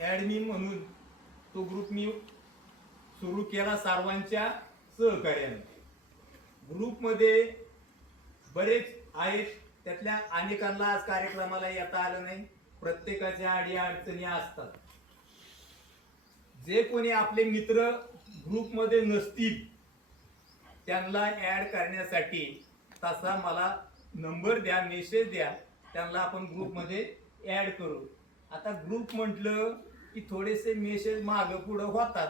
Admin म्हणून तो group मी सुरू केला सर्वांच्या सहकार्याने. ग्रुपमध्ये बरेच आहेत, त्यातल्या अनेकांना आज कार्यक्रमाला येता आलं नाही. प्रत्येकाच्या अडी अडचणी असतात. जे कोणी आपले मित्र ग्रुपमध्ये नसतील त्यांना ऍड करण्यासाठी तसा मला नंबर द्या, मेसेज द्या, त्यांना आपण ग्रुपमध्ये ऍड करू. आता ग्रुप म्हटलं की थोडेसे मेसेज मागं पुढं होतात,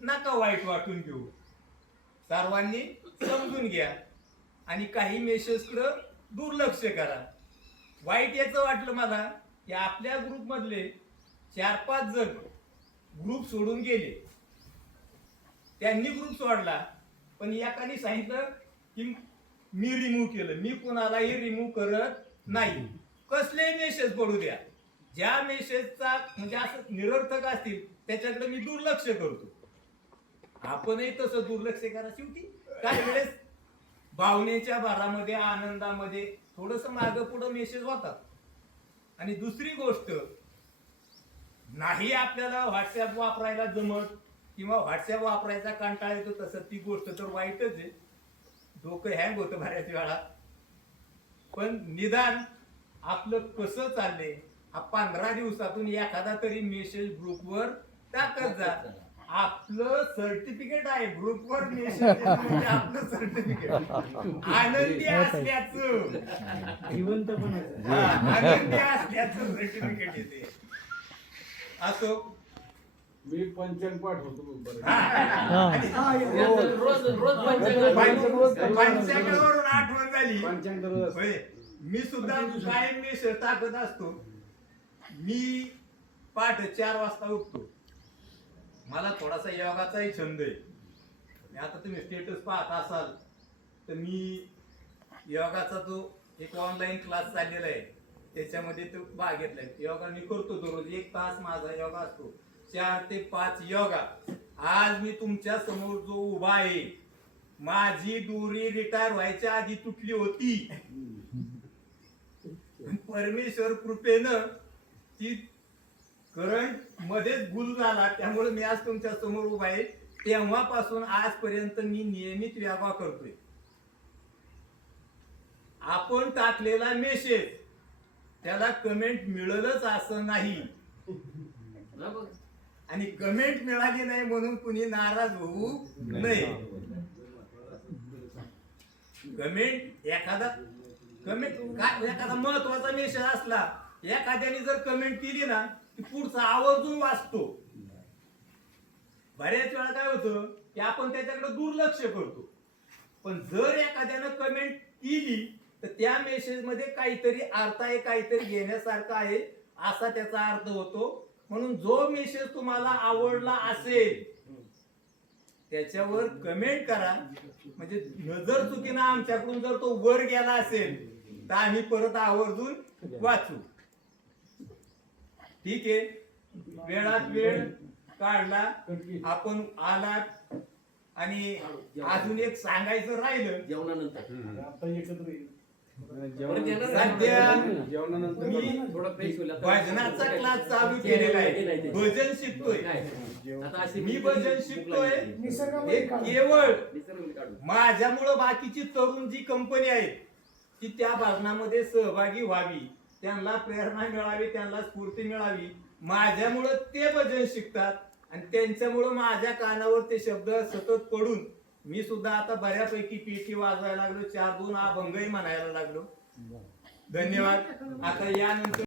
नका वाईट वाटून घेऊ, सर्वांनी समजून घ्या आणि काही मेसेजकडे दुर्लक्ष करा. वाईट याचं वाटलं मला की आपल्या ग्रुपमधले 4-5 जण ग्रुप सोडून गेले. त्यांनी ग्रुप सोडला, पण एकाने सांगितलं की मी रिमूव्ह केलं. मी कोणालाही रिमूव्ह करत नाही. कसलेही मेसेज पडू द्या, ज्या मेसेजचा म्हणजे असं निरर्थक असतील त्याच्याकडे मी दुर्लक्ष करतो. आपणही तसं दुर्लक्ष करा. शेवटी काही वेळेस भावनेच्या भरामध्ये, आनंदामध्ये थोडस मागं पुढं मेसेज होतात. आणि दुसरी गोष्ट, नाही आपल्याला व्हॉट्सअप वापरायला जमत किंवा व्हॉट्सअप वापरायचा कंटाळा येतो, तसं ती गोष्ट तर वाईटच आहे. डोकं हँग होतं बऱ्याच वेळा. पण निदान आपलं कसं चाललंय हा 15 दिवसातून एखादा तरी मेसेज ग्रुपवर टाकत जा. आपलं सर्टिफिकेट आहे ग्रुपवर मेसेज म्हणजे आपलं सर्टिफिकेट. आनंदी असल्याचं, जिवंत पण आनंदी असल्याचं सर्टिफिकेट येते. असो, मी पंचांग पाठवतो. पंचांगावरून आठवण झाली. पंचांग मी सुद्धा कायम मेसेज टाकत असतो. मी पहाटे 4 वाजता उठतो. मला थोडासा योगाचाही छंद आहे. आता तुम्ही स्टेटस पाहत असाल तर मी योगाचा जो एक ऑनलाईन क्लास चाललेला आहे त्याच्यामध्ये तो भाग घेतलाय. योगा मी करतो दररोज 1 तास माझा योगा असतो. 4 ते 5 योगा. आज मी तुमच्या समोर जो उभा आहे, माझी दोरी रिटायर व्हायच्या आधी तुटली होती. परमेश्वर कृपेनं ती करंट मध्येच गुल झाला, त्यामुळे मी आज तुमच्या समोर उभा आहे. तेव्हापासून आजपर्यंत मी नियमित योगा करतोय. आपण टाकलेला मेसेज त्याला कमेंट मिळेलच असं नाही, आणि कमेंट मिळाली नाही म्हणून कुणी नाराज होऊ नये. कमेंट एखादा महत्वाचा मेसेज असला, एखाद्याने जर कमेंट केली ना की पुढचा आवर्जून वाचतो. बऱ्याच वेळा काय होतं की आपण त्याच्याकडे दुर्लक्ष करतो, पण जर एखाद्यानं कमेंट केली तर त्या मेसेज मध्ये काहीतरी अर्थ आहे, काहीतरी घेण्यासारखं आहे असा त्याचा अर्थ होतो. म्हणून जो मेसेज तुम्हाला आवडला असेल त्याच्यावर कमेंट करा. म्हणजे नजर चुकीनं आमच्याकडून जर तो वर गेला असेल तर आम्ही परत आवर्जून वाचू. ठीक आहे, वेळात वेळ काढला आपण आलात. आणि अजून एक सांगायचं राहिलं, सध्या मी भजनाचा क्लास चालू केलेला आहे. भजन शिकतोय मी, भजन शिकतोय. हे केवळ माझ्यामुळं बाकीची तरुण जी कंपनी आहे ती त्या भजनामध्ये सहभागी व्हावी, त्यांना प्रेरणा मिळावी, त्यांना स्फूर्ती मिळावी. माझ्यामुळं ते भजन शिकतात आणि त्यांच्यामुळं माझ्या कानावर ते शब्द सतत पडून मी सुद्धा आता बऱ्यापैकी पेटी वाजवायला लागलो, 4-2 अभंगही म्हणायला लागलो. धन्यवाद. आता यानंतर